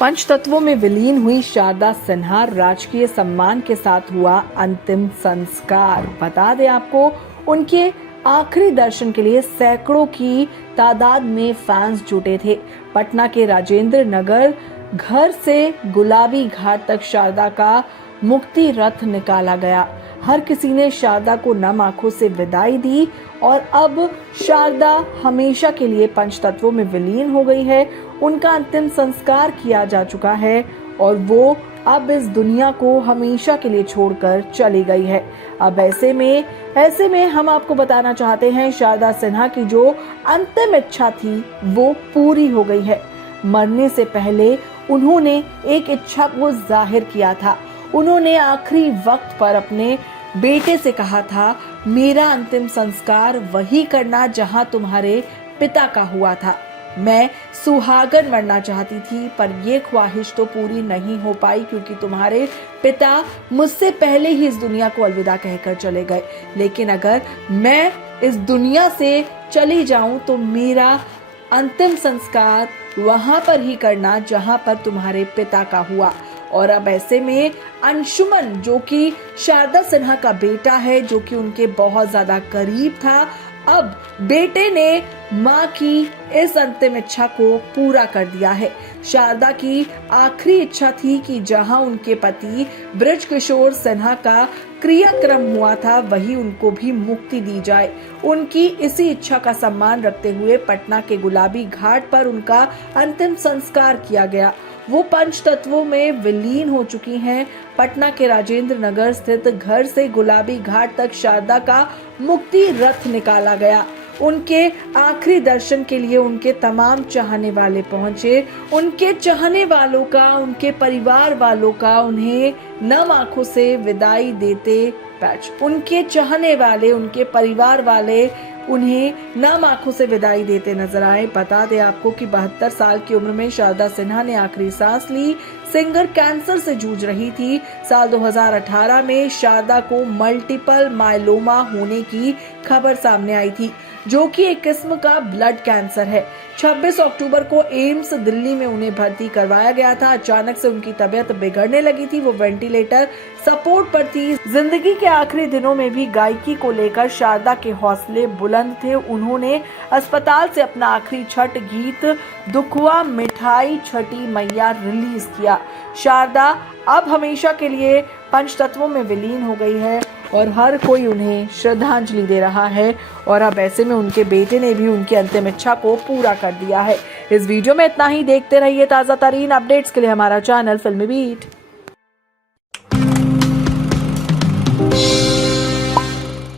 पंचतत्वों में विलीन हुई शारदा सिन्हा, राजकीय सम्मान के साथ हुआ अंतिम संस्कार। बता दें आपको, उनके आखिरी दर्शन के लिए सैकड़ों की तादाद में फैंस जुटे थे। पटना के राजेंद्र नगर घर से गुलाबी घाट तक शारदा का मुक्ति रथ निकाला गया। हर किसी ने शारदा को नम आंखों से विदाई दी और अब शारदा हमेशा के लिए पंचतत्वों में विलीन हो गई है। उनका अंतिम संस्कार किया जा चुका है और वो अब इस दुनिया को हमेशा के लिए छोड़कर चली गई है। अब ऐसे में हम आपको बताना चाहते हैं, शारदा सिन्हा की जो अंतिम इच्छा थी वो पूरी हो गई है। मरने से पहले उन्होंने एक इच्छा को जाहिर किया था। उन्होंने आखिरी वक्त पर अपने बेटे से कहा था, मेरा अंतिम संस्कार वही करना जहां तुम्हारे पिता का हुआ था। मैं सुहागन मरना चाहती थी, पर ये ख्वाहिश तो पूरी नहीं हो पाई क्योंकि तुम्हारे पिता मुझसे पहले ही इस दुनिया को अलविदा कहकर चले गए। लेकिन अगर मैं इस दुनिया से चली जाऊं तो मेरा अंतिम संस्कार वहां पर ही करना जहां पर तुम्हारे पिता का हुआ। और अब ऐसे में अंशुमन, जो कि शारदा सिन्हा का बेटा है, जो कि उनके बहुत ज्यादा करीब था, अब बेटे ने मां की इस अंतिम इच्छा को पूरा कर दिया है। शारदा की आखिरी इच्छा थी कि जहां उनके पति बृजकिशोर सिन्हा का क्रियाक्रम हुआ था, वही उनको भी मुक्ति दी जाए। उनकी इसी इच्छा का सम्मान रखते हुए पटना के गुलाबी घाट पर उनका अंतिम संस्कार किया गया। वो पंचतत्वों में विलीन हो चुकी हैं। पटना के राजेंद्र नगर स्थित घर से गुलाबी घाट तक शारदा का मुक्ति रथ निकाला गया। उनके आखिरी दर्शन के लिए उनके तमाम चाहने वाले पहुंचे। उनके चाहने वालों का, उनके परिवार वालों का उन्हें नम आंखों से विदाई देते उनके चाहने वाले, उनके परिवार वाले उन्हें नम आंखों से विदाई देते नजर आए। बता दें आपको कि 72 साल की उम्र में शारदा सिन्हा ने आखिरी सांस ली। सिंगर कैंसर से जूझ रही थी। साल 2018 में शारदा को मल्टीपल मायलोमा होने की खबर सामने आई थी, जो कि एक किस्म का ब्लड कैंसर है। 26 अक्टूबर को एम्स दिल्ली में उन्हें भर्ती करवाया गया था। अचानक से उनकी तबीयत बिगड़ने लगी थी। वो वेंटिलेटर सपोर्ट पर थी। जिंदगी के आखिरी दिनों में भी गायकी को लेकर शारदा के हौसले बुलंद थे। उन्होंने अस्पताल से अपना आखिरी छठ गीत दुखवा मिठाई छठी मैया रिलीज किया। शारदा अब हमेशा के लिए पंचतत्वों में विलीन हो गई है और हर कोई उन्हें श्रद्धांजलि दे रहा है। और अब ऐसे में उनके बेटे ने भी उनकी अंतिम इच्छा को पूरा कर दिया है। इस वीडियो में इतना ही। देखते रहिए ताज़ा तरीन अपडेट्स के लिए हमारा चैनल फिल्मी बीट।